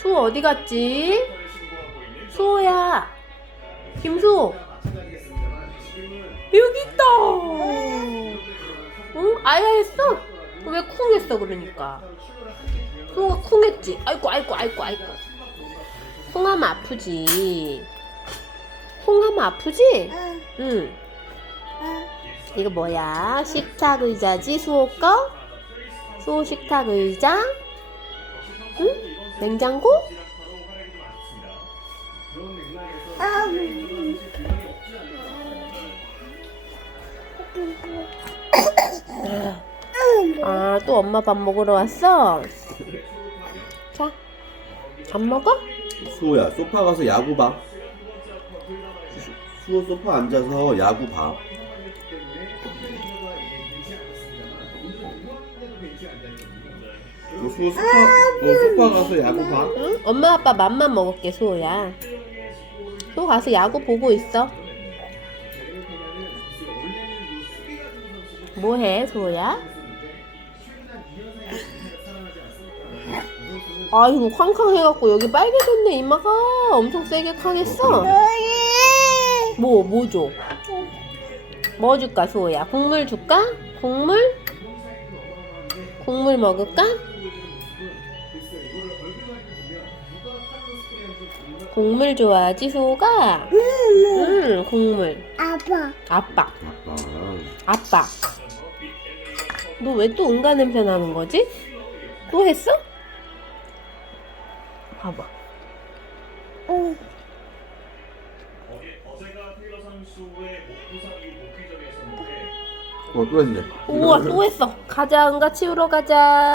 수호 어디 갔지? 수호야. 김수호. 여기 있다. 응? 아야 했어? 왜 쿵했어 그러니까? 수호가 쿵했지. 아이고 아이고 아이고 아이고. 쿵하면 아프지. 쿵하면 아프지? 응. 이거 뭐야? 식탁 의자지 수호 거? 수호 식탁 의자? 응? 냉장고? 아, 또 엄마 밥 먹으러 왔어? 자, 밥 먹어? 수호야 소파 가서 야구 봐 수- 수호 소파 앉아서 야구 봐 너 수호 소파 너 소파 가서 야구 봐 응? 엄마 아빠 맘만 먹을게 수호야 수호 가서 야구 보고 있어 뭐해 수호야? 아이고 쾅쾅 해갖고 여기 빨개졌네 이마가 엄청 세게 쾅했어 뭐 뭐 줘? 뭐 줄까 수호야? 국물 줄까? 국물? 국물 먹을까? 국물 좋아하지 수호가? 응 국물 아빠. 아빠 아빠 아빠 너 왜 또 응가 냄새 나는 거지? 또 했어? 봐봐 응. 어 또 했네. 우와 또 했어. 가자 응가 치우러 가자